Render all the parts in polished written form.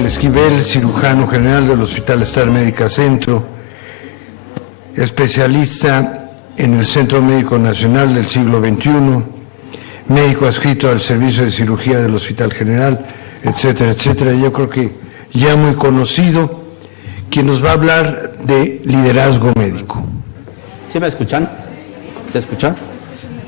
Ángel Esquivel, cirujano general del Hospital Star Médica Centro, especialista en el Centro Médico Nacional del siglo XXI, médico adscrito al Servicio de Cirugía del Hospital General, etcétera, etcétera. Yo creo que ya muy conocido, quien nos va a hablar de liderazgo médico. ¿Sí me escuchan? ¿Te escuchan?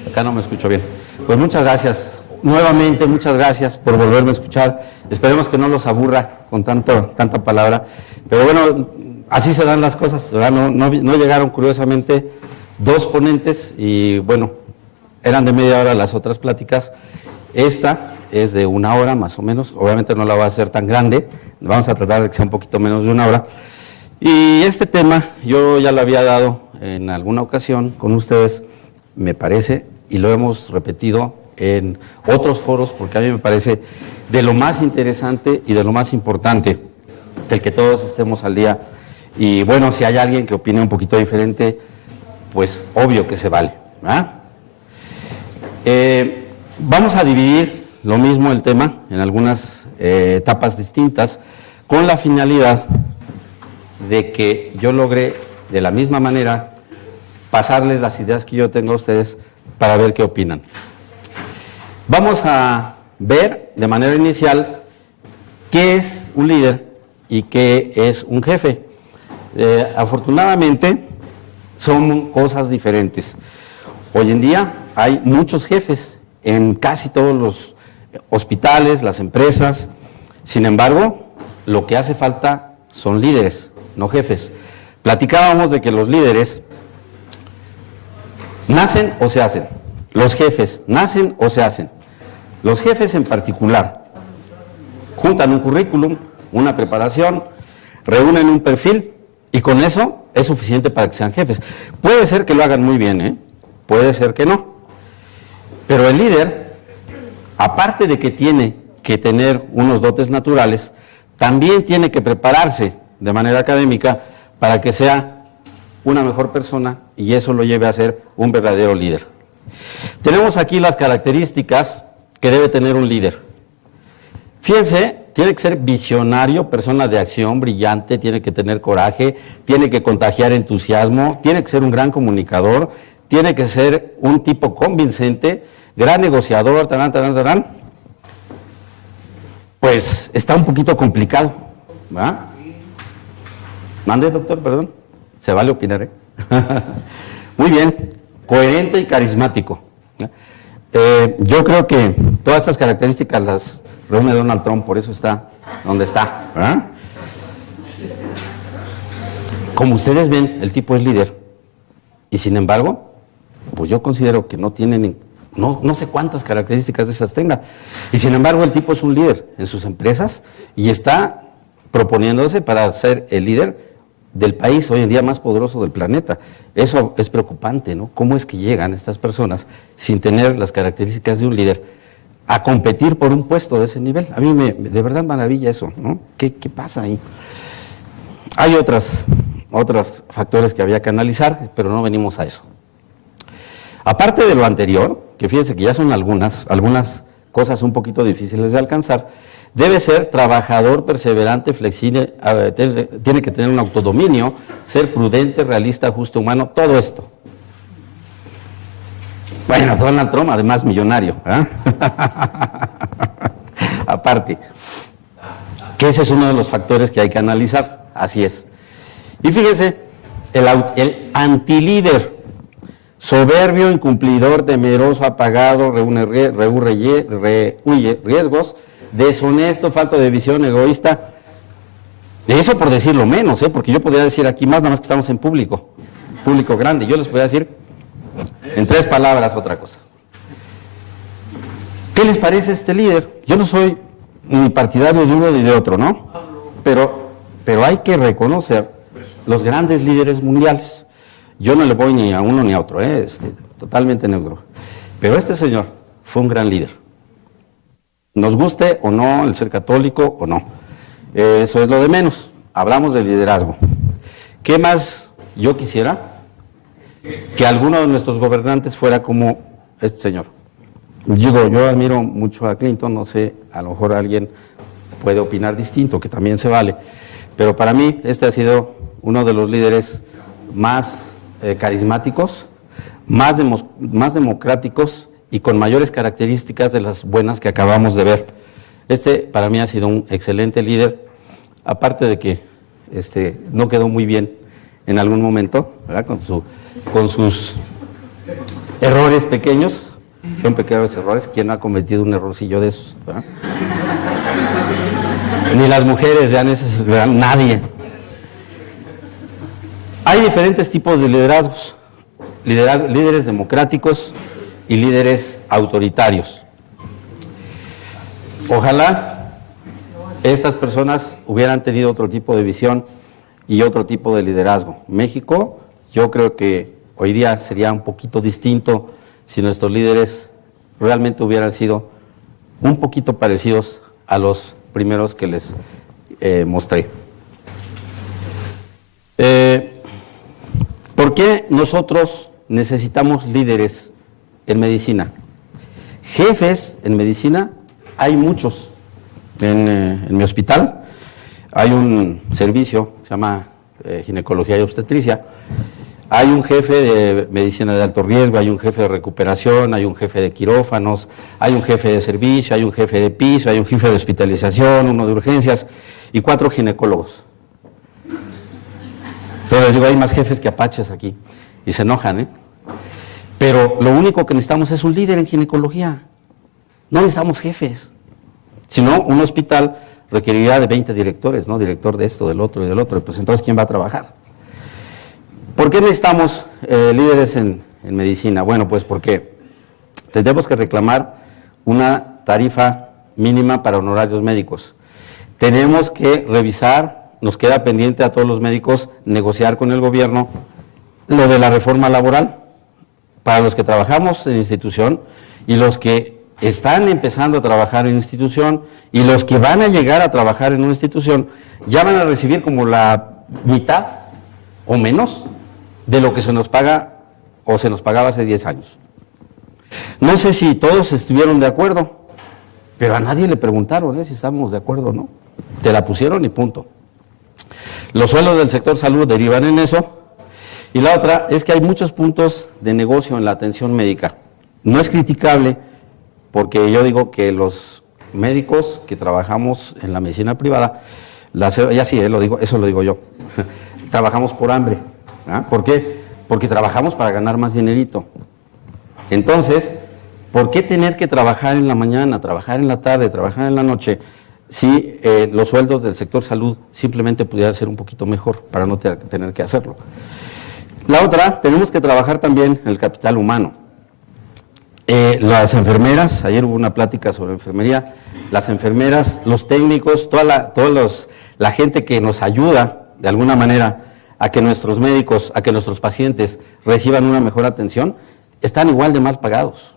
Acá no me escucho bien. Pues muchas gracias. Nuevamente, muchas gracias por volverme a escuchar. Esperemos que no los aburra con tanta palabra. Pero bueno, así se dan las cosas, ¿verdad? No llegaron, curiosamente, dos ponentes y bueno, eran de media hora las otras pláticas. Esta es de 1 hora más o menos. Obviamente no la va a hacer tan grande. Vamos a tratar de que sea un poquito menos de 1 hora. Y este tema yo ya lo había dado en alguna ocasión con ustedes, me parece, y lo hemos repetido en otros foros, porque a mí me parece de lo más interesante y de lo más importante, del que todos estemos al día. Y bueno, si hay alguien que opine un poquito diferente, pues obvio que se vale, ¿verdad? Vamos a dividir lo mismo el tema en algunas etapas distintas, con la finalidad de que yo logre de la misma manera pasarles las ideas que yo tengo a ustedes para ver qué opinan. Vamos a ver de manera inicial qué es un líder y qué es un jefe. Afortunadamente son cosas diferentes. Hoy en día hay muchos jefes en casi todos los hospitales, las empresas. Sin embargo, lo que hace falta son líderes, no jefes. Platicábamos de que los líderes nacen o se hacen. Los jefes nacen o se hacen. Los jefes en particular juntan un currículum, una preparación, reúnen un perfil y con eso es suficiente para que sean jefes. Puede ser que lo hagan muy bien, puede ser que no. Pero el líder, aparte de que tiene que tener unos dotes naturales, también tiene que prepararse de manera académica para que sea una mejor persona y eso lo lleve a ser un verdadero líder. Tenemos aquí las características que debe tener un líder. Fíjense, tiene que ser visionario, persona de acción, brillante, tiene que tener coraje, tiene que contagiar entusiasmo, tiene que ser un gran comunicador, tiene que ser un tipo convincente, gran negociador, tarán. Pues está un poquito complicado, ¿verdad? Mande, doctor, perdón. Se vale opinar, Muy bien, coherente y carismático. Yo creo que todas estas características las reúne Donald Trump, por eso está donde está, ¿verdad? Como ustedes ven, el tipo es líder. Y sin embargo, pues yo considero que no tiene, no sé cuántas características de esas tenga. Y sin embargo, el tipo es un líder en sus empresas y está proponiéndose para ser el líder del país hoy en día más poderoso del planeta. Eso es preocupante, ¿no? ¿Cómo es que llegan estas personas sin tener las características de un líder a competir por un puesto de ese nivel? A mí de verdad maravilla eso, ¿no? ¿Qué pasa ahí? Hay otros factores que había que analizar, pero no venimos a eso. Aparte de lo anterior, que fíjense que ya son algunas cosas un poquito difíciles de alcanzar, debe ser trabajador, perseverante, flexible, tiene que tener un autodominio, ser prudente, realista, justo, humano, todo esto. Bueno, Donald Trump, además millonario, aparte, que ese es uno de los factores que hay que analizar, así es. Y fíjese, el antilíder, soberbio, incumplidor, temeroso, apagado, rehuye riesgos, deshonesto, falto de visión, egoísta. Eso por decirlo menos, porque yo podría decir aquí más, nada más que estamos en público grande. Yo les podría decir en 3 palabras otra cosa. ¿Qué les parece este líder? Yo no soy ni partidario de uno ni de otro, ¿no? Pero hay que reconocer los grandes líderes mundiales. Yo no le voy ni a uno ni a otro, totalmente neutro. Pero este señor fue un gran líder. Nos guste o no el ser católico o no. Eso es lo de menos. Hablamos de liderazgo. ¿Qué más yo quisiera? Que alguno de nuestros gobernantes fuera como este señor. Digo, yo admiro mucho a Clinton, no sé, a lo mejor alguien puede opinar distinto, que también se vale. Pero para mí este ha sido uno de los líderes más carismáticos, más democráticos y con mayores características de las buenas que acabamos de ver. Este para mí ha sido un excelente líder, aparte de que no quedó muy bien en algún momento, ¿verdad? Con sus errores pequeños, son pequeños errores. ¿Quién no ha cometido un errorcillo de esos? ¿Verdad? Ni las mujeres, vean, nadie. Hay diferentes tipos de liderazgos, líderes democráticos y líderes autoritarios. Ojalá estas personas hubieran tenido otro tipo de visión y otro tipo de liderazgo. México, yo creo que hoy día sería un poquito distinto si nuestros líderes realmente hubieran sido un poquito parecidos a los primeros que les mostré. ¿Por qué nosotros necesitamos líderes en medicina? Jefes en medicina hay muchos. En mi hospital hay un servicio que se llama ginecología y obstetricia. Hay un jefe de medicina de alto riesgo, hay un jefe de recuperación, hay un jefe de quirófanos, hay un jefe de servicio, hay un jefe de piso, hay un jefe de hospitalización, uno de urgencias y 4 ginecólogos. Entonces digo, hay más jefes que apaches aquí y se enojan, ¿eh? Pero lo único que necesitamos es un líder en ginecología. No necesitamos jefes. Si no, un hospital requeriría de 20 directores, ¿no? Director de esto, del otro y del otro. Pues entonces, ¿quién va a trabajar? ¿Por qué necesitamos líderes en medicina? Bueno, pues porque tenemos que reclamar una tarifa mínima para honorarios médicos. Tenemos que revisar, nos queda pendiente a todos los médicos negociar con el gobierno lo de la reforma laboral para los que trabajamos en institución y los que están empezando a trabajar en institución y los que van a llegar a trabajar en una institución ya van a recibir como la mitad o menos de lo que se nos paga o se nos pagaba hace 10 años. No sé si todos estuvieron de acuerdo, pero a nadie le preguntaron si estábamos de acuerdo o no. Te la pusieron y punto. Los sueldos del sector salud derivan en eso. Y la otra es que hay muchos puntos de negocio en la atención médica. No es criticable porque yo digo que los médicos que trabajamos en la medicina privada, ya sí, eso lo digo yo, trabajamos por hambre. ¿Ah? ¿Por qué? Porque trabajamos para ganar más dinerito. Entonces, ¿por qué tener que trabajar en la mañana, trabajar en la tarde, trabajar en la noche, si los sueldos del sector salud simplemente pudieran ser un poquito mejor para no tener que hacerlo? La otra, tenemos que trabajar también en el capital humano. Las enfermeras, ayer hubo una plática sobre enfermería, las enfermeras, los técnicos, toda la gente que nos ayuda de alguna manera a que nuestros médicos, a que nuestros pacientes reciban una mejor atención, están igual de mal pagados.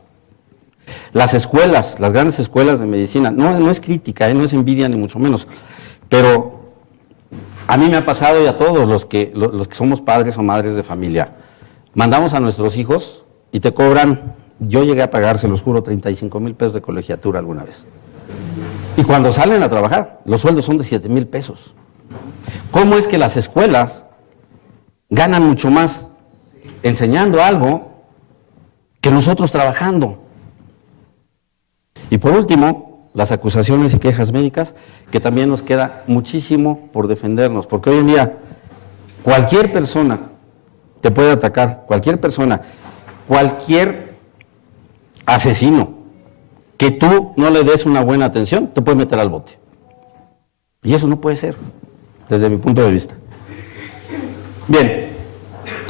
Las escuelas, las grandes escuelas de medicina, no es crítica, no es envidia ni mucho menos, pero a mí me ha pasado y a todos los que somos padres o madres de familia, mandamos a nuestros hijos y te cobran, yo llegué a pagar, se los juro, 35,000 pesos de colegiatura alguna vez. Y cuando salen a trabajar, los sueldos son de 7,000 pesos. ¿Cómo es que las escuelas ganan mucho más enseñando algo que nosotros trabajando? Y por último, las acusaciones y quejas médicas, que también nos queda muchísimo por defendernos, porque hoy en día cualquier persona te puede atacar, cualquier persona, cualquier asesino que tú no le des una buena atención, te puede meter al bote. Y eso no puede ser, desde mi punto de vista. Bien,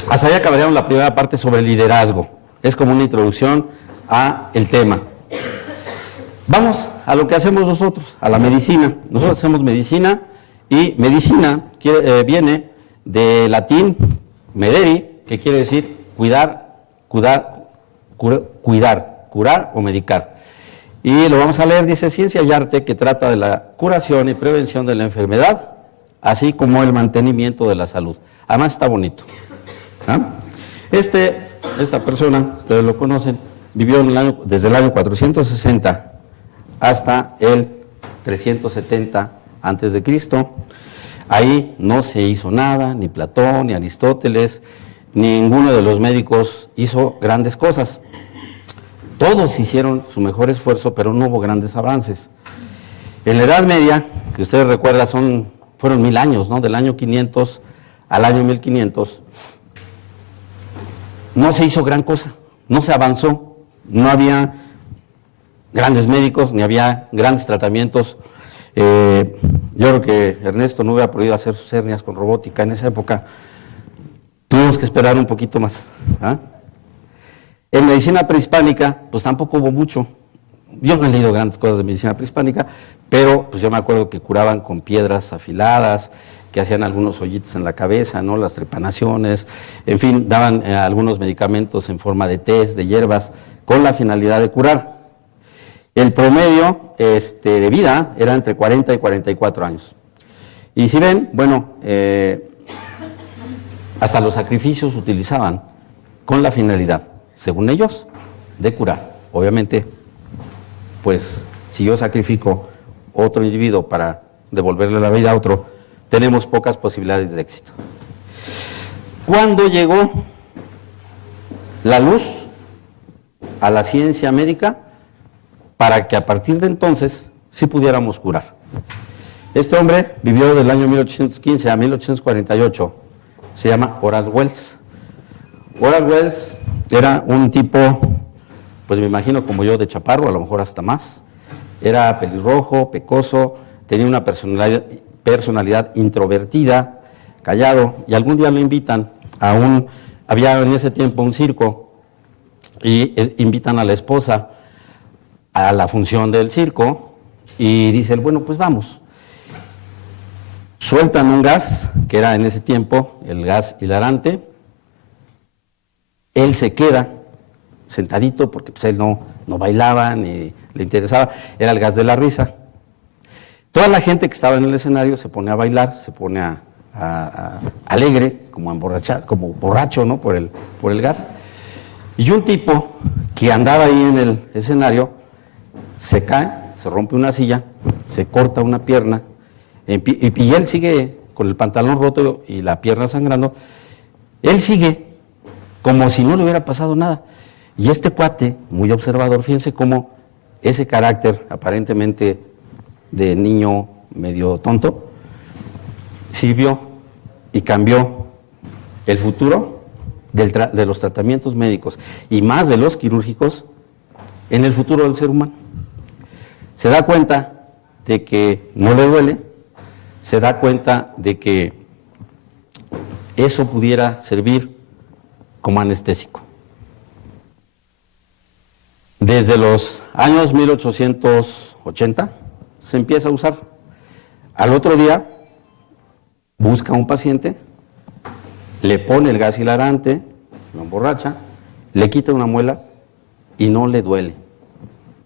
hasta ahí acabaríamos la primera parte sobre liderazgo. Es como una introducción a el tema. Vamos a lo que hacemos nosotros, a la medicina. Nosotros hacemos medicina y medicina viene de latín mederi, que quiere decir cuidar o medicar. Y lo vamos a leer, dice ciencia y arte que trata de la curación y prevención de la enfermedad, así como el mantenimiento de la salud. Además está bonito. ¿Ah? Esta persona, ustedes lo conocen, vivió desde el año 460 hasta el 370 antes de Cristo. Ahí no se hizo nada, ni Platón, ni Aristóteles, ninguno de los médicos hizo grandes cosas. Todos hicieron su mejor esfuerzo, pero no hubo grandes avances. En la Edad Media, que ustedes recuerdan, fueron 1000 años, ¿no? Del año 500 al año 1500, no se hizo gran cosa, no se avanzó, no había grandes médicos, ni había grandes tratamientos. Yo creo que Ernesto no hubiera podido hacer sus hernias con robótica en esa época. Tuvimos que esperar un poquito más. ¿Ah? En medicina prehispánica, pues tampoco hubo mucho. Yo no he leído grandes cosas de medicina prehispánica, pero pues yo me acuerdo que curaban con piedras afiladas, que hacían algunos hoyitos en la cabeza, ¿no? Las trepanaciones, en fin, daban algunos medicamentos en forma de tés, de hierbas, con la finalidad de curar. El promedio de vida era entre 40 y 44 años. Y si ven, bueno, hasta los sacrificios utilizaban con la finalidad, según ellos, de curar. Obviamente, pues si yo sacrifico otro individuo para devolverle la vida a otro, tenemos pocas posibilidades de éxito. ¿Cuándo llegó la luz a la ciencia médica para que a partir de entonces sí pudiéramos curar? Este hombre vivió del año 1815 a 1848, se llama Horace Wells. Horace Wells era un tipo, pues me imagino como yo, de chaparro, a lo mejor hasta más. Era pelirrojo, pecoso, tenía una personalidad introvertida, callado, y algún día lo invitan había en ese tiempo un circo, y invitan a la esposa a la función del circo, y dice él, bueno, pues vamos. Sueltan un gas, que era en ese tiempo el gas hilarante. Él se queda sentadito porque pues, él no bailaba ni le interesaba, era el gas de la risa. Toda la gente que estaba en el escenario se pone a bailar, se pone alegre, como borracho, ¿no? por el gas. Y un tipo que andaba ahí en el escenario se cae, se rompe una silla, se corta una pierna, y él sigue con el pantalón roto y la pierna sangrando. Él sigue como si no le hubiera pasado nada. Y este cuate, muy observador, fíjense cómo ese carácter aparentemente de niño medio tonto, sirvió y cambió el futuro de los tratamientos médicos y más de los quirúrgicos en el futuro del ser humano. Se da cuenta de que no le duele, se da cuenta de que eso pudiera servir como anestésico. Desde los años 1880 se empieza a usar. Al otro día busca a un paciente, le pone el gas hilarante, lo emborracha, le quita una muela y no le duele.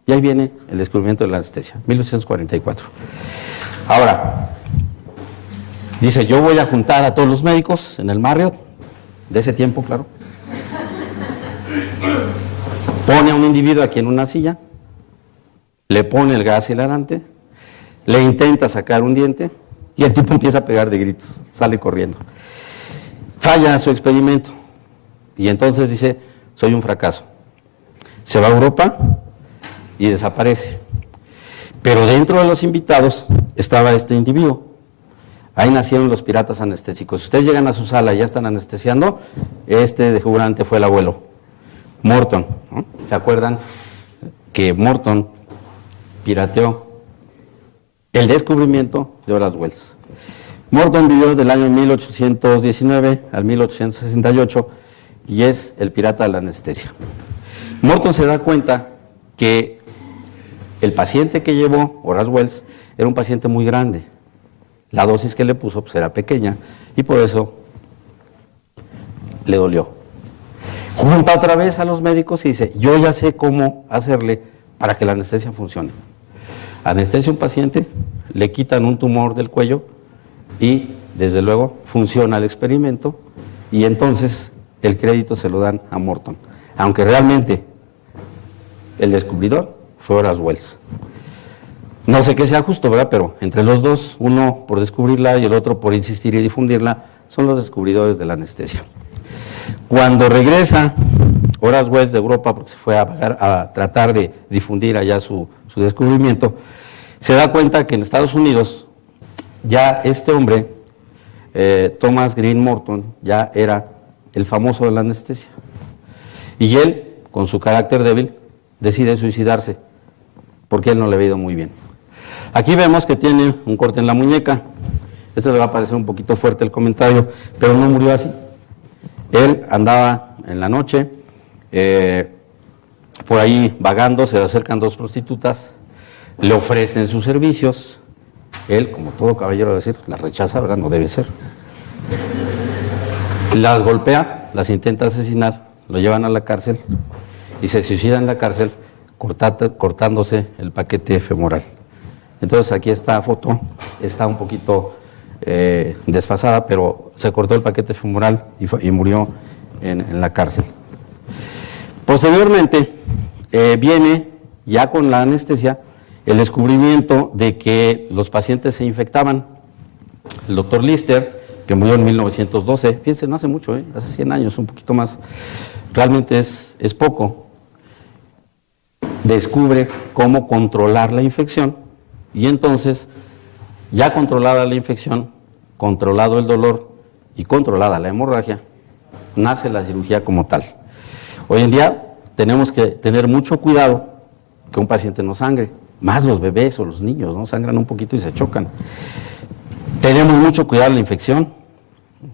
Y ahí viene el descubrimiento de la anestesia, 1844. Ahora, dice, yo voy a juntar a todos los médicos en el Marriott, de ese tiempo, claro. Pone a un individuo aquí en una silla, le pone el gas hilarante, le intenta sacar un diente y el tipo empieza a pegar de gritos, sale corriendo. Falla su experimento y entonces dice, soy un fracaso. Se va a Europa y desaparece. Pero dentro de los invitados estaba este individuo. Ahí nacieron los piratas anestésicos. Si ustedes llegan a su sala y ya están anestesiando, este de jurante fue el abuelo, Morton, ¿no? ¿Se acuerdan que Morton pirateó el descubrimiento de Horace Wells? Morton vivió del año 1819 al 1868 y es el pirata de la anestesia. Morton se da cuenta que el paciente que llevó Horace Wells era un paciente muy grande. La dosis que le puso pues, era pequeña y por eso le dolió. Junta otra vez a los médicos y dice, yo ya sé cómo hacerle para que la anestesia funcione. Anestesia a un paciente, le quitan un tumor del cuello y desde luego funciona el experimento y entonces el crédito se lo dan a Morton, aunque realmente el descubridor fue Horace Wells. No sé qué sea justo, ¿verdad? Pero entre los dos, uno por descubrirla y el otro por insistir y difundirla, son los descubridores de la anestesia. Cuando regresa Horace Wells de Europa, porque se fue a tratar de difundir allá su descubrimiento, se da cuenta que en Estados Unidos ya este hombre, Thomas Green Morton, ya era el famoso de la anestesia. Y él, con su carácter débil, decide suicidarse, porque él no le había ido muy bien. Aquí vemos que tiene un corte en la muñeca. Este le va a parecer un poquito fuerte el comentario, pero no murió así. Él andaba en la noche, por ahí vagando, se le acercan dos prostitutas, le ofrecen sus servicios. Él, como todo caballero, decir, las rechaza, ¿verdad? No debe ser. Las golpea, las intenta asesinar, lo llevan a la cárcel y se suicida en la cárcel cortándose el paquete femoral. Entonces aquí esta foto está un poquito desfasada, pero se cortó el paquete femoral y murió en la cárcel. Posteriormente viene, ya con la anestesia, el descubrimiento de que los pacientes se infectaban. El doctor Lister, que murió en 1912, fíjense, no hace mucho, hace 100 años, un poquito más, realmente es poco, descubre cómo controlar la infección y entonces, ya controlada la infección, controlado el dolor y controlada la hemorragia, nace la cirugía como tal. Hoy en día tenemos que tener mucho cuidado que un paciente no sangre, más los bebés o los niños, ¿no? Sangran un poquito y se chocan. Tenemos mucho cuidado de la infección,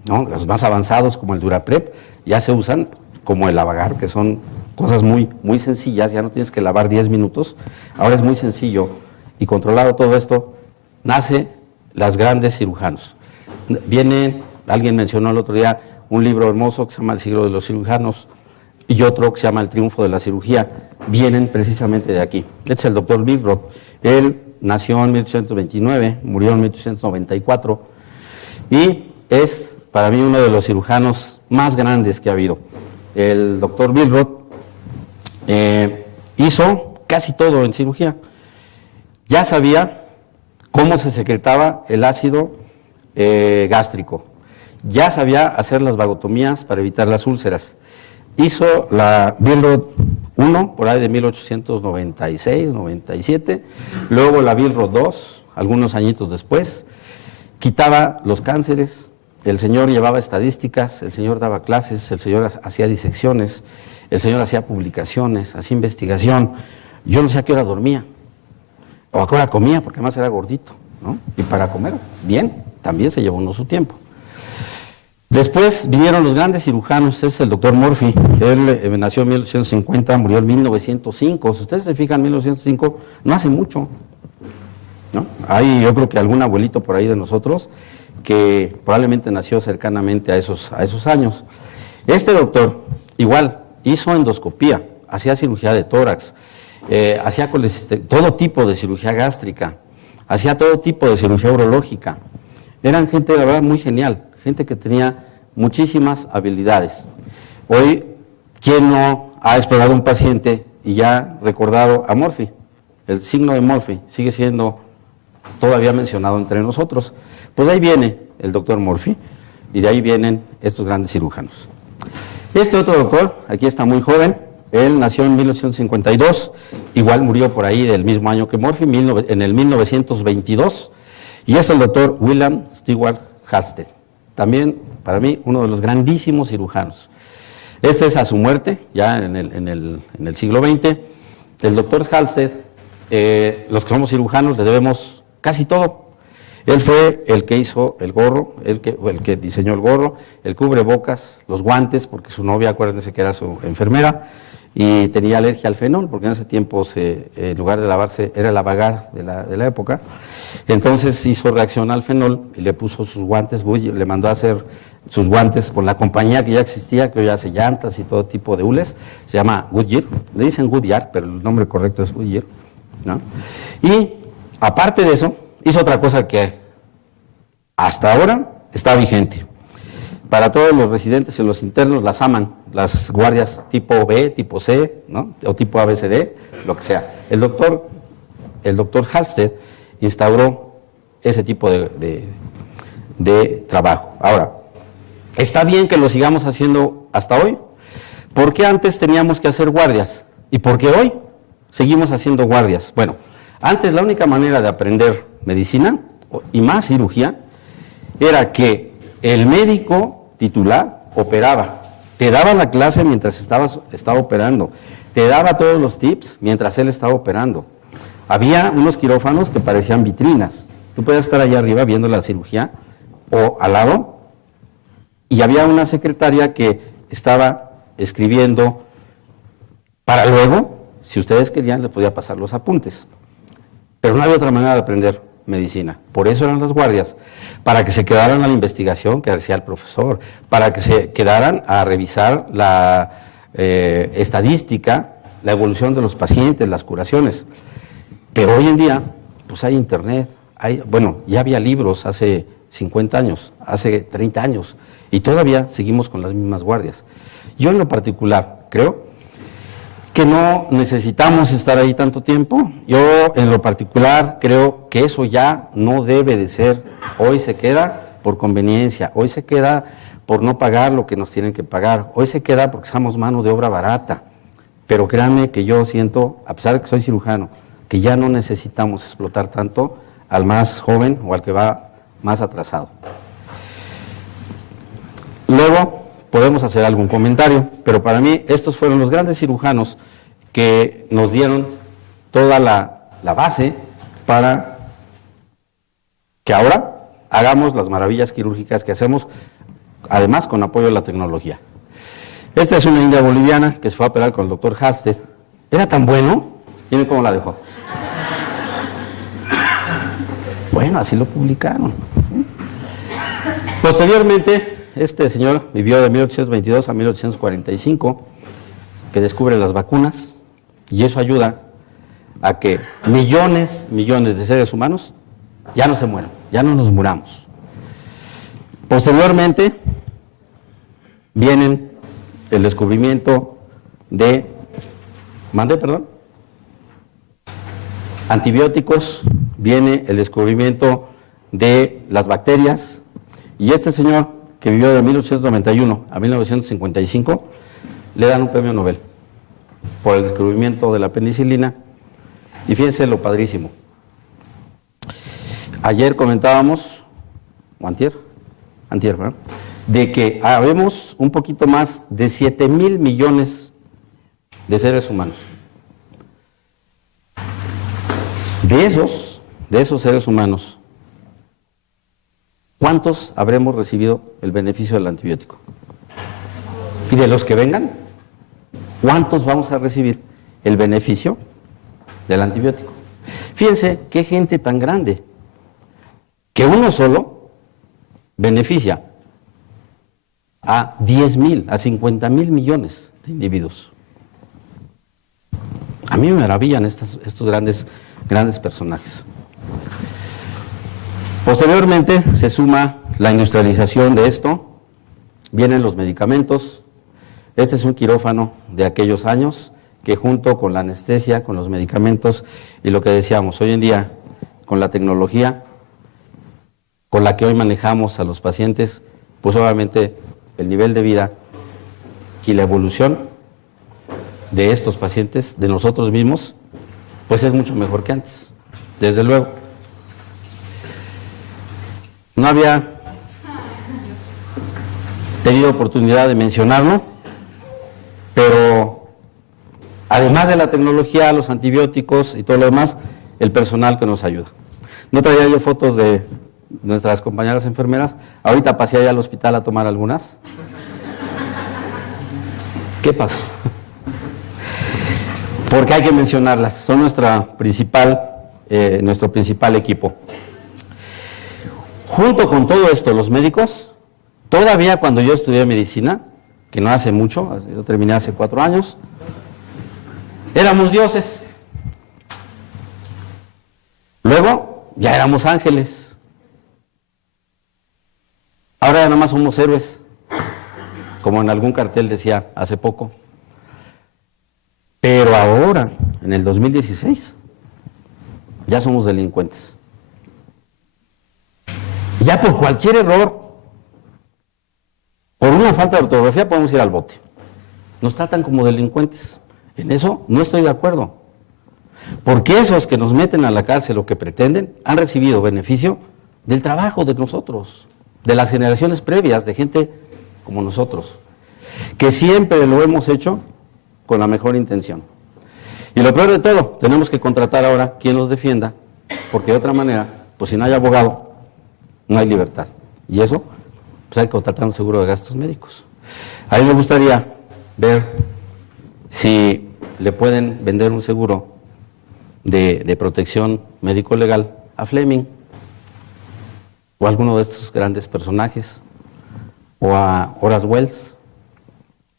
¿no? Los más avanzados como el Duraprep ya se usan como el Avagar, que son cosas muy, muy sencillas, ya no tienes que lavar 10 minutos, ahora es muy sencillo y controlado todo esto, nace las grandes cirujanos. Viene, alguien mencionó el otro día un libro hermoso que se llama El siglo de los cirujanos y otro que se llama El triunfo de la cirugía, vienen precisamente de aquí. Este es el doctor Billroth, él nació en 1829, murió en 1894 y es para mí uno de los cirujanos más grandes que ha habido. El doctor Billroth hizo casi todo en cirugía. Ya sabía cómo se secretaba el ácido gástrico. Ya sabía hacer las vagotomías para evitar las úlceras. Hizo la Billroth 1, por ahí de 1896, 97. Luego la Billroth 2, algunos añitos después. Quitaba los cánceres. El señor llevaba estadísticas, el señor daba clases, el señor hacía disecciones, el señor hacía publicaciones, hacía investigación. Yo no sé a qué hora dormía, o a qué hora comía, porque además era gordito, ¿no? Y para comer bien, también se llevó uno su tiempo. Después vinieron los grandes cirujanos, ese es el doctor Murphy, él nació en 1850, murió en 1905. Si ustedes se fijan, en 1905 no hace mucho, ¿no? Hay, yo creo que algún abuelito por ahí de nosotros que probablemente nació cercanamente a esos años. Este doctor, igual, hizo endoscopía, hacía cirugía de tórax, hacía todo tipo de cirugía gástrica, hacía todo tipo de cirugía urológica. Eran gente, la verdad, muy genial, gente que tenía muchísimas habilidades. Hoy, ¿quién no ha explorado un paciente y ya recordado a Murphy? El signo de Murphy sigue siendo todavía mencionado entre nosotros. Pues ahí viene el doctor Murphy y de ahí vienen estos grandes cirujanos. Este otro doctor, aquí está muy joven, él nació en 1852, igual murió por ahí del mismo año que Murphy, en el 1922, y es el doctor William Stewart Halsted, también para mí uno de los grandísimos cirujanos. Este es a su muerte, ya en el siglo XX. El doctor Halsted, los que somos cirujanos le debemos casi todo. Él fue el que hizo el gorro, el que diseñó el gorro, el cubrebocas, los guantes, porque su novia, acuérdense que era su enfermera, y tenía alergia al fenol, porque en ese tiempo en lugar de lavarse, era el Avagar de la época. Entonces hizo reacción al fenol y le puso sus guantes, le mandó a hacer sus guantes con la compañía que ya existía, que hoy hace llantas y todo tipo de hules, se llama Goodyear, le dicen Goodyear, pero el nombre correcto es Goodyear, ¿no? Y aparte de eso, hizo otra cosa que hasta ahora está vigente. Para todos los residentes y los internos las aman, las guardias tipo B, tipo C, ¿no? O tipo ABCD, lo que sea. El doctor Halsted instauró ese tipo de trabajo. Ahora, está bien que lo sigamos haciendo hasta hoy. ¿Por qué antes teníamos que hacer guardias? ¿Y por qué hoy seguimos haciendo guardias? Bueno, antes la única manera de aprender medicina y más cirugía era que el médico titular operaba, te daba la clase mientras estaba operando, te daba todos los tips mientras él estaba operando. Había unos quirófanos que parecían vitrinas. Tú podías estar allá arriba viendo la cirugía o al lado, y había una secretaria que estaba escribiendo para luego, si ustedes querían, les podía pasar los apuntes. Pero no había otra manera de aprender medicina. Por eso eran las guardias, para que se quedaran a la investigación que hacía el profesor, para que se quedaran a revisar la estadística, la evolución de los pacientes, las curaciones. Pero hoy en día, pues hay internet, ya había libros hace 50 años, hace 30 años, y todavía seguimos con las mismas guardias. Yo en lo particular creo que no necesitamos estar ahí tanto tiempo. Yo en lo particular creo que eso ya no debe de ser. Hoy se queda por conveniencia, hoy se queda por no pagar lo que nos tienen que pagar, hoy se queda porque somos mano de obra barata. Pero créanme que yo siento, a pesar de que soy cirujano, que ya no necesitamos explotar tanto al más joven o al que va más atrasado. Luego podemos hacer algún comentario, pero para mí estos fueron los grandes cirujanos que nos dieron toda la base para que ahora hagamos las maravillas quirúrgicas que hacemos, además con apoyo de la tecnología. Esta es una india boliviana que se fue a operar con el doctor Hasted. Era tan bueno, miren cómo la dejó. Bueno, así lo publicaron. Posteriormente, este señor vivió de 1822 a 1845, que descubre las vacunas, y eso ayuda a que millones de seres humanos ya no se mueran, ya no nos muramos. Posteriormente, vienen el descubrimiento de, antibióticos, viene el descubrimiento de las bacterias, y este señor, que vivió de 1891 a 1955, le dan un premio Nobel por el descubrimiento de la penicilina. Y fíjense lo padrísimo. Ayer comentábamos, o antier, ¿verdad?, de que habemos un poquito más de 7,000 millones de seres humanos. De esos seres humanos, ¿cuántos habremos recibido el beneficio del antibiótico? Y de los que vengan, ¿cuántos vamos a recibir el beneficio del antibiótico? Fíjense qué gente tan grande, que uno solo beneficia a 10,000, a 50,000 millones de individuos. A mí me maravillan estos grandes personajes. Posteriormente se suma la industrialización de esto, vienen los medicamentos. Este es un quirófano de aquellos años que, junto con la anestesia, con los medicamentos y lo que decíamos, hoy en día con la tecnología con la que hoy manejamos a los pacientes, pues obviamente el nivel de vida y la evolución de estos pacientes, de nosotros mismos, pues es mucho mejor que antes, desde luego. No había tenido oportunidad de mencionarlo, pero además de la tecnología, los antibióticos y todo lo demás, el personal que nos ayuda. No traía yo fotos de nuestras compañeras enfermeras. Ahorita pasé allá al hospital a tomar algunas. ¿Qué pasó? Porque hay que mencionarlas. Son nuestro principal equipo. Junto con todo esto, los médicos, todavía cuando yo estudié medicina, que no hace mucho, yo terminé hace 4 años, éramos dioses. Luego ya éramos ángeles. Ahora ya nada más somos héroes, como en algún cartel decía hace poco. Pero ahora, en el 2016, ya somos delincuentes. Ya por cualquier error, por una falta de ortografía, podemos ir al bote. Nos tratan como delincuentes. En eso no estoy de acuerdo. Porque esos que nos meten a la cárcel o que pretenden han recibido beneficio del trabajo de nosotros, de las generaciones previas, de gente como nosotros, que siempre lo hemos hecho con la mejor intención. Y lo peor de todo, tenemos que contratar ahora quien los defienda, porque de otra manera, pues si no hay abogado, no hay libertad. Y eso, pues hay que contratar un seguro de gastos médicos. A mí me gustaría ver si le pueden vender un seguro de protección médico-legal a Fleming, o a alguno de estos grandes personajes, o a Horace Wells.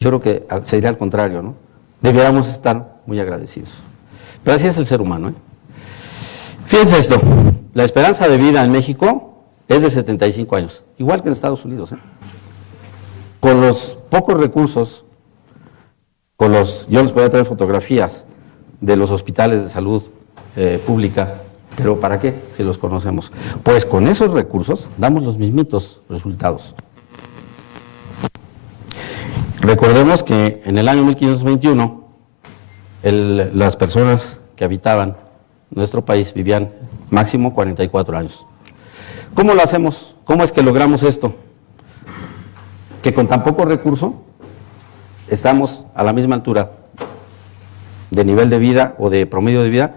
Yo creo que sería al contrario, ¿no? Debiéramos estar muy agradecidos. Pero así es el ser humano, ¿eh? Fíjense esto, la esperanza de vida en México es de 75 años, igual que en Estados Unidos, ¿eh? Con los pocos recursos, yo les voy a traer fotografías de los hospitales de salud pública, pero ¿para qué? Si los conocemos. Pues con esos recursos damos los mismitos resultados. Recordemos que en el año 1521 las personas que habitaban nuestro país vivían máximo 44 años. ¿Cómo lo hacemos? ¿Cómo es que logramos esto? Que con tan poco recurso estamos a la misma altura de nivel de vida o de promedio de vida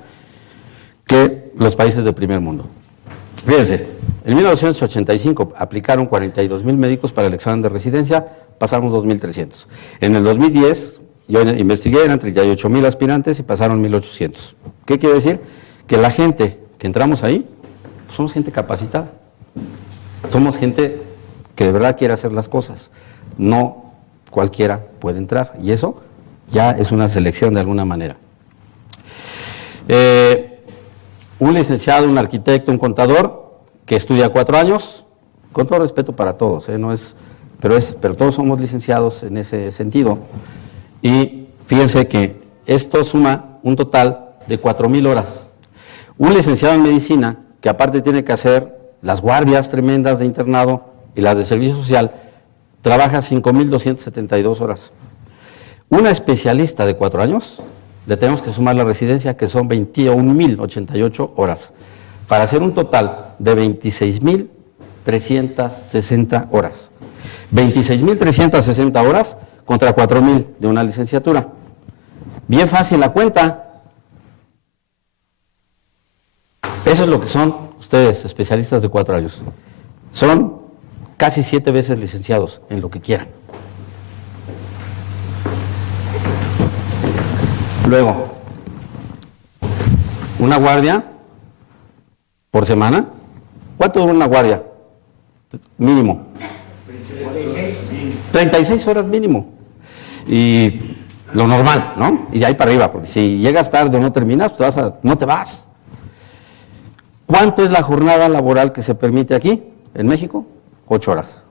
que los países del primer mundo. Fíjense, en 1985 aplicaron 42,000 médicos para el examen de residencia, pasamos 2,300. En el 2010, yo investigué, eran 38,000 aspirantes y pasaron 1,800. ¿Qué quiere decir? Que la gente que entramos ahí, pues somos gente capacitada. Somos gente que de verdad quiere hacer las cosas. No cualquiera puede entrar. Y eso ya es una selección de alguna manera. Un licenciado, un arquitecto, un contador que estudia 4 años, con todo respeto para todos, no es, pero todos somos licenciados en ese sentido. Y fíjense que esto suma un total de 4,000 horas. Un licenciado en medicina, que aparte tiene que hacer las guardias tremendas de internado y las de servicio social, trabaja 5,272 horas. Una especialista de 4 años, le tenemos que sumar la residencia, que son 21,088 horas, para hacer un total de 26,360 horas. 26,360 horas contra 4,000 de una licenciatura. Bien fácil la cuenta. Eso es lo que son ustedes, especialistas de 4 años. Son casi 7 veces licenciados en lo que quieran. Luego, una guardia por semana. ¿Cuánto dura una guardia? Mínimo. 36 horas mínimo. Y lo normal, ¿no? Y de ahí para arriba, porque si llegas tarde o no terminas, pues no te vas. ¿Cuánto es la jornada laboral que se permite aquí, en México? 8 horas.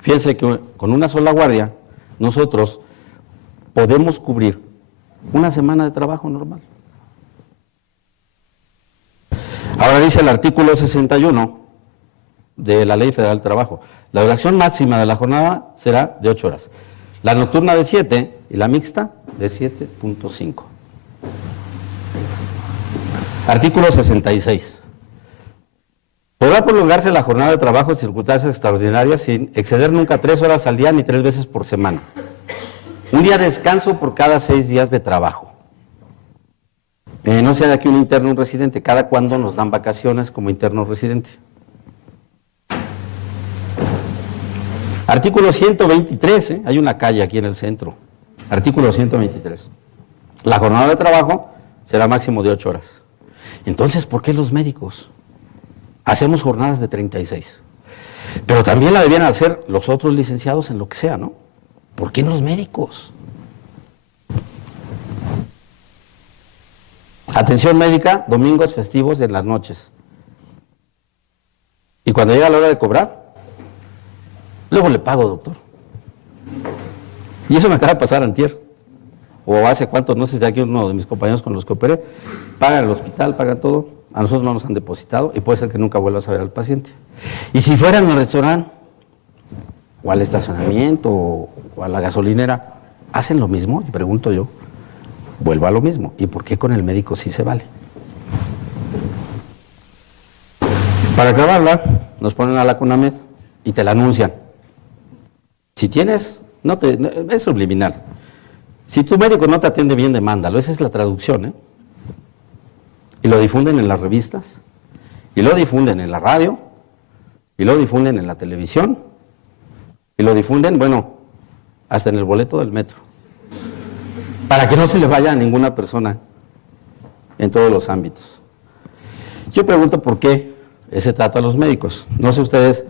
Fíjense que con una sola guardia, nosotros podemos cubrir una semana de trabajo normal. Ahora dice el artículo 61 de la Ley Federal del Trabajo, la duración máxima de la jornada será de 8 horas. La nocturna de 7 y la mixta de 7.5. Artículo 66. Podrá prolongarse la jornada de trabajo en circunstancias extraordinarias sin exceder nunca 3 horas al día ni 3 veces por semana. Un día de descanso por cada 6 días de trabajo. No sea de aquí un interno o un residente. ¿Cada cuándo nos dan vacaciones como interno o residente? Artículo 123, hay una calle aquí en el centro. Artículo 123. La jornada de trabajo será máximo de 8 horas. Entonces, ¿por qué los médicos hacemos jornadas de 36? Pero también la debían hacer los otros licenciados en lo que sea, ¿no? ¿Por qué los médicos? Atención médica, domingos, festivos, en las noches. Y cuando llega la hora de cobrar, luego le pago, doctor. Y eso me acaba de pasar antier. o hace cuánto, no sé si aquí uno de mis compañeros con los que operé, pagan el hospital, pagan todo, a nosotros no nos han depositado y puede ser que nunca vuelvas a ver al paciente. Y si fueran al restaurante, o al estacionamiento, o a la gasolinera, ¿hacen lo mismo? Y pregunto yo, vuelvo a lo mismo, ¿y por qué con el médico sí se vale? Para acabarla, nos ponen a la CONAMED y te la anuncian. Si tienes, es subliminal. Si tu médico no te atiende bien, demándalo. Esa es la traducción, ¿eh? Y lo difunden en las revistas, y lo difunden en la radio, y lo difunden en la televisión, y lo difunden, bueno, hasta en el boleto del metro. Para que no se le vaya a ninguna persona en todos los ámbitos. Yo pregunto por qué ese trato a los médicos. No sé ustedes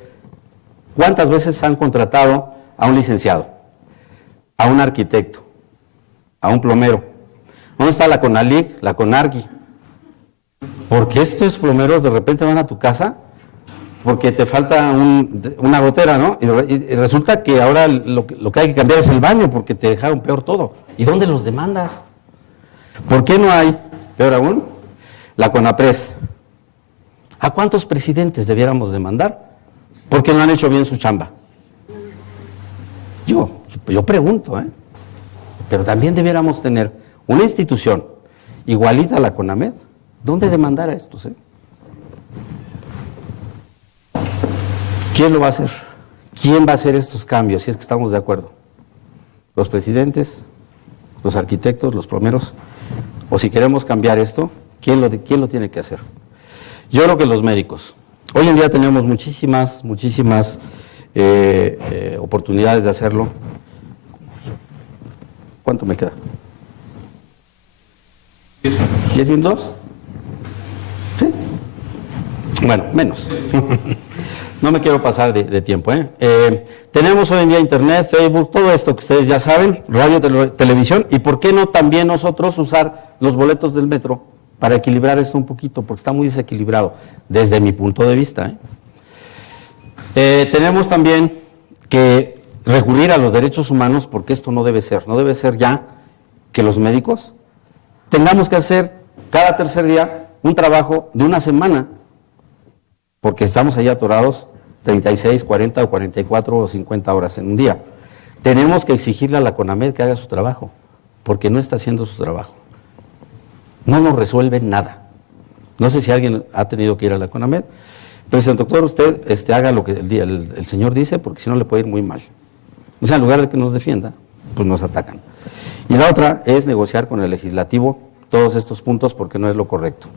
cuántas veces han contratado a un licenciado, a un arquitecto, a un plomero. ¿Dónde está la CONALIC, la CONARGI? Porque estos plomeros de repente van a tu casa porque te falta una gotera, ¿no? Y resulta que ahora lo que hay que cambiar es el baño porque te dejaron peor todo. ¿Y dónde los demandas? ¿Por qué no hay, peor aún, la CONAPRES? ¿A cuántos presidentes debiéramos demandar? Porque no han hecho bien su chamba. Yo pregunto, ¿eh? Pero también debiéramos tener una institución igualita a la CONAMED. ¿Dónde demandar a estos, eh? ¿Quién lo va a hacer? ¿Quién va a hacer estos cambios si es que estamos de acuerdo? ¿Los presidentes? ¿Los arquitectos? ¿Los plomeros? O si queremos cambiar esto, ¿quién lo tiene que hacer? Yo creo que los médicos. Hoy en día tenemos muchísimas oportunidades de hacerlo. ¿Cuánto me queda? ¿10 minutos? ¿Sí? Bueno, menos. No me quiero pasar de tiempo, ¿eh? Tenemos hoy en día internet, Facebook, todo esto que ustedes ya saben, radio, televisión, y ¿por qué no también nosotros usar los boletos del metro para equilibrar esto un poquito? Porque está muy desequilibrado, desde mi punto de vista, ¿eh? Tenemos también que recurrir a los derechos humanos, porque esto no debe ser ya que los médicos tengamos que hacer cada tercer día un trabajo de una semana, porque estamos ahí atorados 36, 40 o 44 o 50 horas en un día. Tenemos que exigirle a la CONAMED que haga su trabajo, porque no está haciendo su trabajo. No nos resuelve nada. No sé si alguien ha tenido que ir a la CONAMED, pero dice, doctor, usted haga lo que el señor dice, porque si no le puede ir muy mal. O sea, en lugar de que nos defienda, pues nos atacan. Y la otra es negociar con el legislativo todos estos puntos porque no es lo correcto.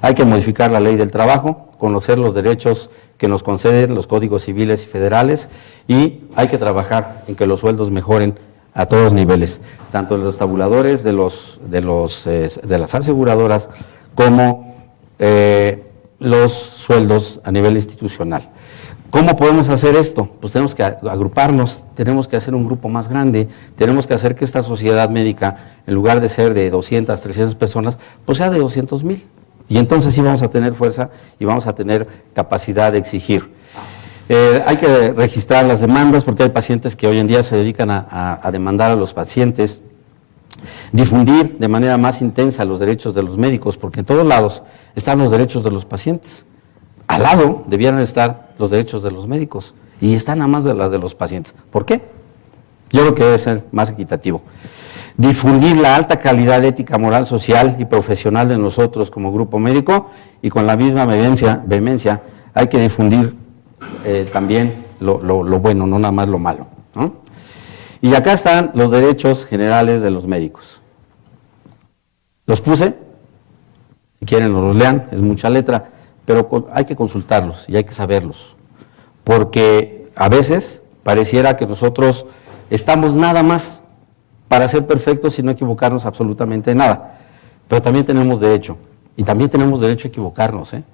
Hay que modificar la ley del trabajo, conocer los derechos que nos conceden los códigos civiles y federales, y hay que trabajar en que los sueldos mejoren a todos niveles, tanto de los tabuladores, de las aseguradoras, como los sueldos a nivel institucional. ¿Cómo podemos hacer esto? Pues tenemos que agruparnos, tenemos que hacer un grupo más grande, tenemos que hacer que esta sociedad médica, en lugar de ser de 200, 300 personas, pues sea de 200,000. Y entonces sí vamos a tener fuerza y vamos a tener capacidad de exigir. Hay que registrar las demandas porque hay pacientes que hoy en día se dedican a demandar a los pacientes. Difundir de manera más intensa los derechos de los médicos, porque en todos lados están los derechos de los pacientes. Al lado debieran estar los derechos de los médicos y están a más de las de los pacientes. ¿Por qué? Yo creo que debe ser más equitativo. Difundir la alta calidad ética, moral, social y profesional de nosotros como grupo médico, y con la misma vehemencia hay que difundir también lo bueno, no nada más lo malo, ¿no? Y acá están los derechos generales de los médicos. Los puse, si quieren los lean, es mucha letra, pero hay que consultarlos y hay que saberlos, porque a veces pareciera que nosotros estamos nada más para ser perfectos y no equivocarnos absolutamente en nada, pero también tenemos derecho, y también tenemos derecho a equivocarnos, ¿eh?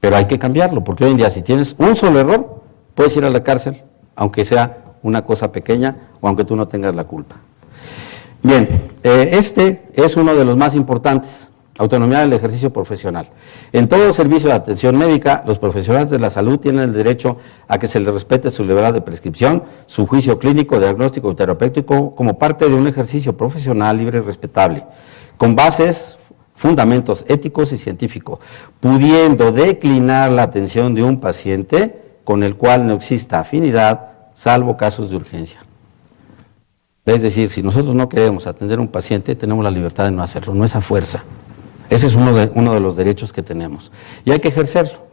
Pero hay que cambiarlo, porque hoy en día si tienes un solo error, puedes ir a la cárcel, aunque sea una cosa pequeña o aunque tú no tengas la culpa. Bien, este es uno de los más importantes, autonomía del ejercicio profesional. En todo servicio de atención médica, los profesionales de la salud tienen el derecho a que se les respete su libertad de prescripción, su juicio clínico, diagnóstico y terapéutico como parte de un ejercicio profesional libre y respetable, con bases, fundamentos éticos y científicos, pudiendo declinar la atención de un paciente con el cual no exista afinidad, salvo casos de urgencia. Es decir, si nosotros no queremos atender a un paciente, tenemos la libertad de no hacerlo, no es a fuerza. Ese es uno de los derechos que tenemos. Y hay que ejercerlo.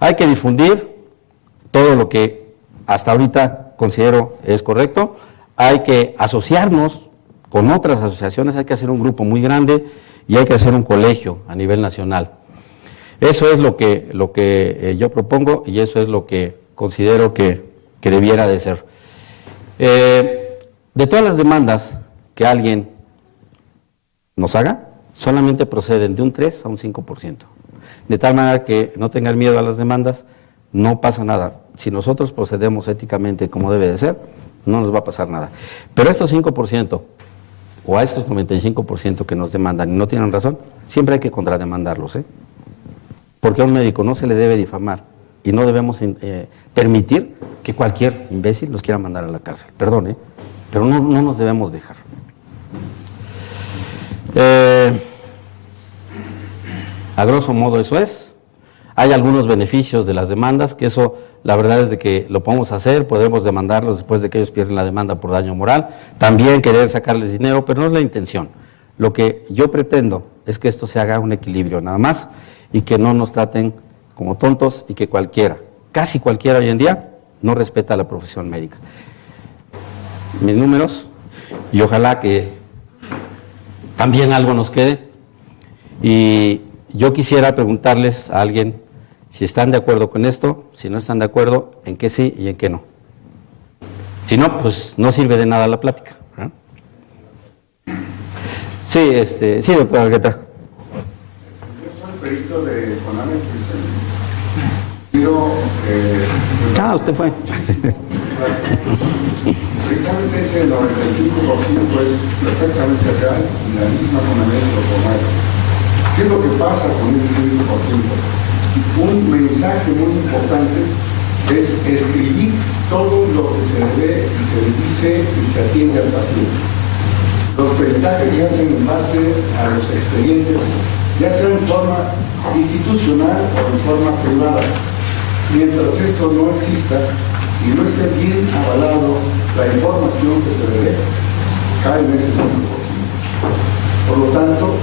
Hay que difundir todo lo que hasta ahorita considero es correcto. Hay que asociarnos con otras asociaciones, hay que hacer un grupo muy grande y hay que hacer un colegio a nivel nacional. Eso es lo que yo propongo y eso es lo que considero que debiera de ser. De todas las demandas que alguien nos haga, solamente proceden de un 3 a un 5%. De tal manera que no tengan miedo a las demandas, no pasa nada. Si nosotros procedemos éticamente como debe de ser, no nos va a pasar nada. Pero estos 5% o a estos 95% que nos demandan y no tienen razón, siempre hay que contrademandarlos, porque a un médico no se le debe difamar y no debemos permitir que cualquier imbécil los quiera mandar a la cárcel. Perdón, pero no nos debemos dejar. A grosso modo eso es. Hay algunos beneficios de las demandas, que eso la verdad es de que lo podemos hacer, podemos demandarlos después de que ellos pierden la demanda por daño moral, también querer sacarles dinero, pero no es la intención. Lo que yo pretendo es que esto se haga un equilibrio nada más y que no nos traten como tontos y que cualquiera, casi cualquiera hoy en día, no respeta la profesión médica. Mis números, y ojalá que también algo nos quede. Y yo quisiera preguntarles a alguien si están de acuerdo con esto, si no están de acuerdo, en qué sí y en qué no. Si no, pues no sirve de nada la plática. Sí, sí, doctora Argueta. Yo soy perito de Coname, pero usted fue. precisamente ese 95% es perfectamente real y la misma Coname lo tomara. ¿Qué es lo que pasa con ese 5%? Un mensaje muy importante es escribir todo lo que se ve y se dice y se atiende al paciente. Los peritajes se hacen en base a los expedientes, ya sea en forma institucional o en forma privada. Mientras esto no exista y no esté bien avalado la información que se debe, cae en ese 5%. Por lo tanto,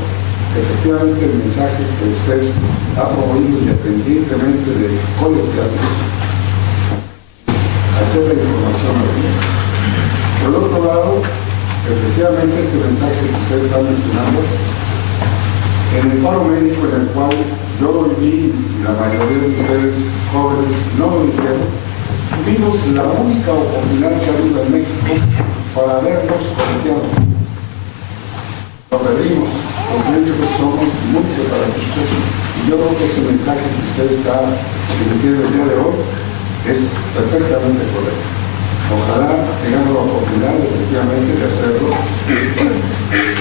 efectivamente el mensaje que usted ha promovido independientemente de colegiados, hacer la información bien. Por otro lado, efectivamente este mensaje que usted está mencionando, en el paro médico en el cual yo lo viví y la mayoría de ustedes jóvenes no lo vivieron, tuvimos la única oportunidad que ha habido en México para vernos colegiados. Lo perdimos. Los médicos somos muy separatistas y yo creo que este mensaje que usted está emitiendo el día de hoy es perfectamente correcto. Ojalá tengamos la oportunidad efectivamente de hacerlo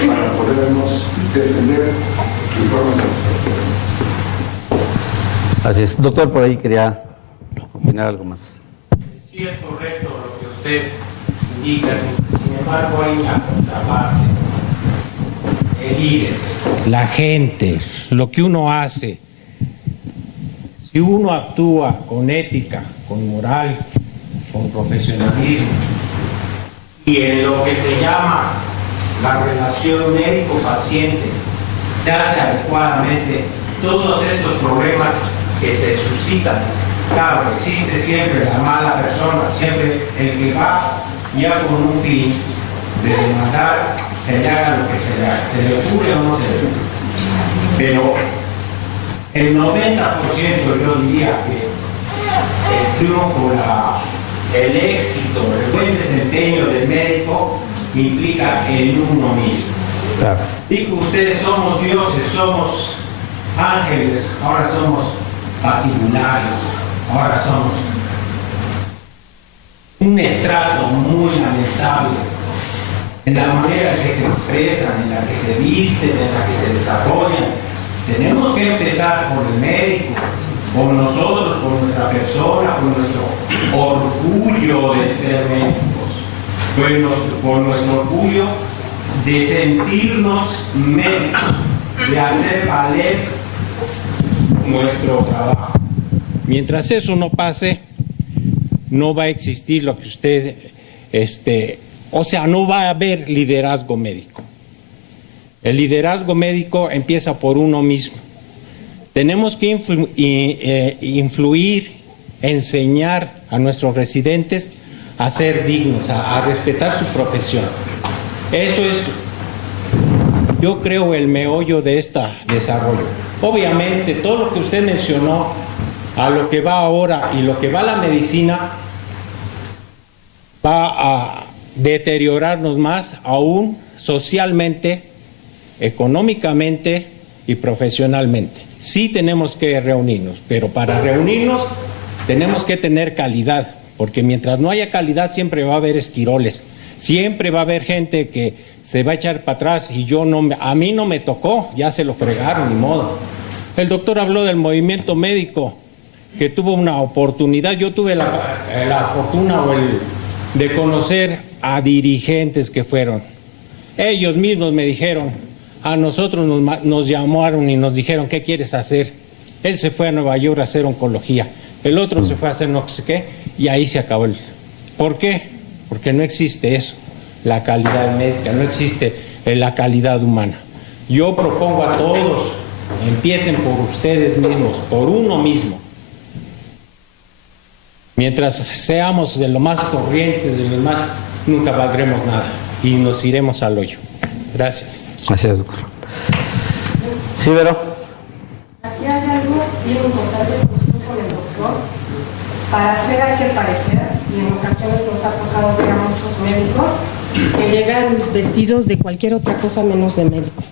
para podernos defender de forma satisfactoria. Así es. Doctor, por ahí quería opinar algo más. Sí es correcto lo que usted indica, sin embargo hay una contraparte. El líder, la gente, lo que uno hace, si uno actúa con ética, con moral, con profesionalismo y en lo que se llama la relación médico-paciente se hace adecuadamente, todos estos problemas que se suscitan, claro, existe siempre la mala persona, siempre el que va ya con un fin de demandar, se le haga lo que se le haga, se le ocurre o no se le ocurre. Pero el 90% yo diría que el triunfo, el éxito, el buen desempeño del médico implica en uno mismo. Claro. Digo, ustedes somos dioses, somos ángeles, ahora somos patibularios, ahora somos un estrato muy lamentable en la manera en que se expresan, en la que se visten, en la que se desarrollan. Tenemos que empezar por el médico, por nosotros, por nuestra persona, por nuestro orgullo de ser médicos, por nuestro orgullo de sentirnos médicos, de hacer valer nuestro trabajo. Mientras eso no pase, no va a existir lo que usted, no va a haber liderazgo médico. El liderazgo médico empieza por uno mismo. Tenemos que influir, enseñar a nuestros residentes a ser dignos, a respetar su profesión. Eso es, yo creo, el meollo de este desarrollo. Obviamente, todo lo que usted mencionó, a lo que va ahora y lo que va a la medicina, va a deteriorarnos más aún socialmente, económicamente y profesionalmente. Sí tenemos que reunirnos, pero para reunirnos tenemos que tener calidad, porque mientras no haya calidad siempre va a haber esquiroles, siempre va a haber gente que se va a echar para atrás y a mí no me tocó, ya se lo fregaron, ni modo. El doctor habló del movimiento médico, que tuvo una oportunidad. Yo tuve la fortuna de conocer a dirigentes que fueron. Ellos mismos me dijeron, a nosotros nos llamaron y nos dijeron, ¿qué quieres hacer? Él se fue a Nueva York a hacer oncología, el otro se fue a hacer no sé qué, y ahí se acabó. ¿Por qué? Porque no existe eso, la calidad médica, no existe la calidad humana. Yo propongo a todos, empiecen por ustedes mismos, por uno mismo. Mientras seamos de lo más corriente, de lo más, nunca valdremos nada y nos iremos al hoyo. Gracias. Gracias, doctor. Sí, Vero. Aquí hay algo bien importante con el doctor. Para hacer hay que parecer, y en ocasiones nos ha tocado ver a muchos médicos que llegan vestidos de cualquier otra cosa menos de médicos.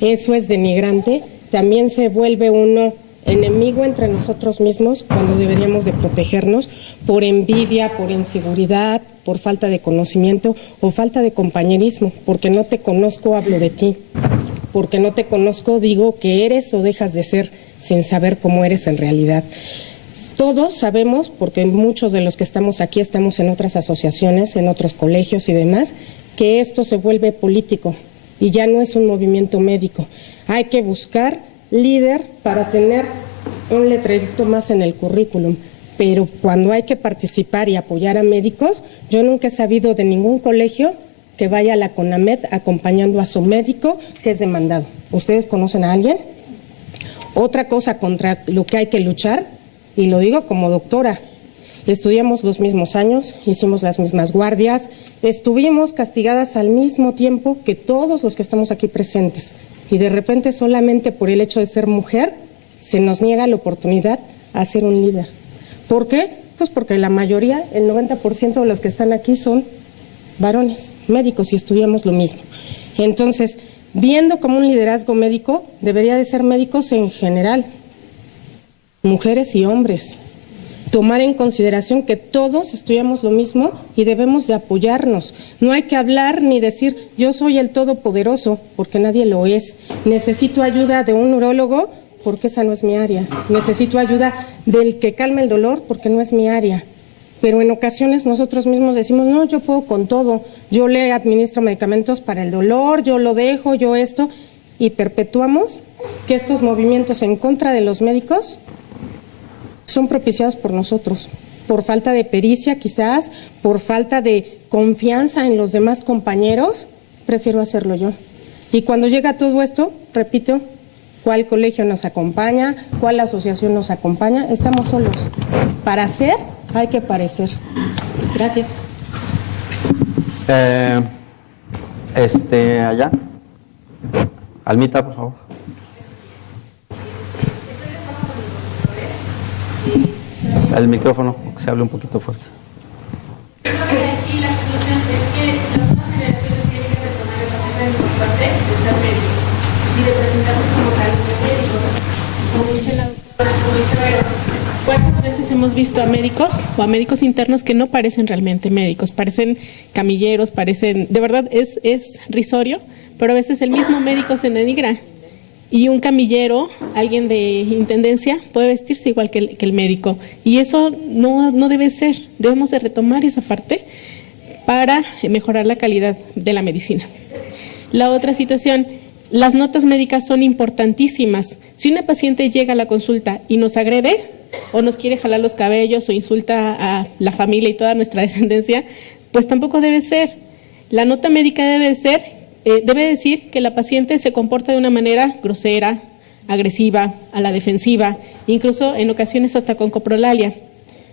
Eso es denigrante. También se vuelve uno enemigo entre nosotros mismos cuando deberíamos de protegernos por envidia, por inseguridad, por falta de conocimiento o falta de compañerismo. Porque no te conozco, hablo de ti. Porque no te conozco, digo que eres o dejas de ser sin saber cómo eres en realidad. Todos sabemos, porque muchos de los que estamos aquí estamos en otras asociaciones, en otros colegios y demás, que esto se vuelve político y ya no es un movimiento médico. Hay que buscar líder para tener un letrerito más en el currículum, pero cuando hay que participar y apoyar a médicos, yo nunca he sabido de ningún colegio que vaya a la CONAMED acompañando a su médico que es demandado. ¿Ustedes conocen a alguien? Otra cosa contra lo que hay que luchar, y lo digo como doctora, estudiamos los mismos años, hicimos las mismas guardias, estuvimos castigadas al mismo tiempo que todos los que estamos aquí presentes. Y de repente solamente por el hecho de ser mujer se nos niega la oportunidad a ser un líder. ¿Por qué? Pues porque la mayoría, el 90% de los que están aquí son varones, médicos y estudiamos lo mismo. Entonces, viendo como un liderazgo médico, debería de ser médicos en general, mujeres y hombres. Tomar en consideración que todos estudiamos lo mismo y debemos de apoyarnos. No hay que hablar ni decir yo soy el todopoderoso, porque nadie lo es. Necesito ayuda de un urólogo, porque esa no es mi área. Necesito ayuda del que calme el dolor, porque no es mi área. Pero en ocasiones nosotros mismos decimos, no, yo puedo con todo. Yo le administro medicamentos para el dolor, yo lo dejo, yo esto. Y perpetuamos que estos movimientos en contra de los médicos son propiciados por nosotros, por falta de pericia quizás, por falta de confianza en los demás compañeros, prefiero hacerlo yo. Y cuando llega todo esto, repito, ¿cuál colegio nos acompaña? ¿Cuál asociación nos acompaña? Estamos solos. Para hacer hay que parecer. Gracias. Allá. Almita, por favor. El micrófono, que se hable un poquito fuerte. Y la conclusión es que las nuevas generaciones tienen que retomar el papel de importante de ser médicos y de presentarse como tal de médicos. Como dice la doctora, como dice Vero, ¿cuántas veces hemos visto a médicos o a médicos internos que no parecen realmente médicos, parecen camilleros, parecen, de verdad es risorio, pero a veces el mismo médico se denigra. Y un camillero, alguien de intendencia, puede vestirse igual que el médico. Y eso no debe ser. Debemos de retomar esa parte para mejorar la calidad de la medicina. La otra situación, las notas médicas son importantísimas. Si una paciente llega a la consulta y nos agrede, o nos quiere jalar los cabellos, o insulta a la familia y toda nuestra descendencia, pues tampoco debe ser. La nota médica debe decir que la paciente se comporta de una manera grosera, agresiva, a la defensiva, incluso en ocasiones hasta con coprolalia.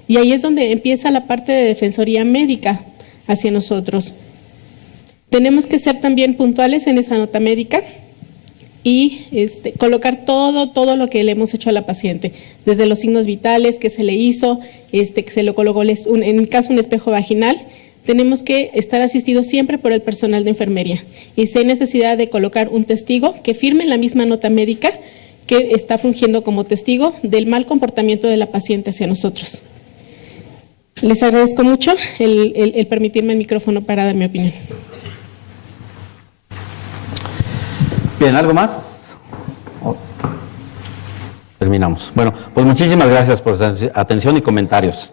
Y ahí es donde empieza la parte de defensoría médica hacia nosotros. Tenemos que ser también puntuales en esa nota médica y colocar todo lo que le hemos hecho a la paciente, desde los signos vitales que se le hizo, que se le colocó en el caso un espejo vaginal. Tenemos que estar asistidos siempre por el personal de enfermería y si hay necesidad de colocar un testigo que firme la misma nota médica que está fungiendo como testigo del mal comportamiento de la paciente hacia nosotros. Les agradezco mucho el permitirme el micrófono para dar mi opinión. Bien, ¿algo más? Terminamos. Bueno, pues muchísimas gracias por su atención y comentarios.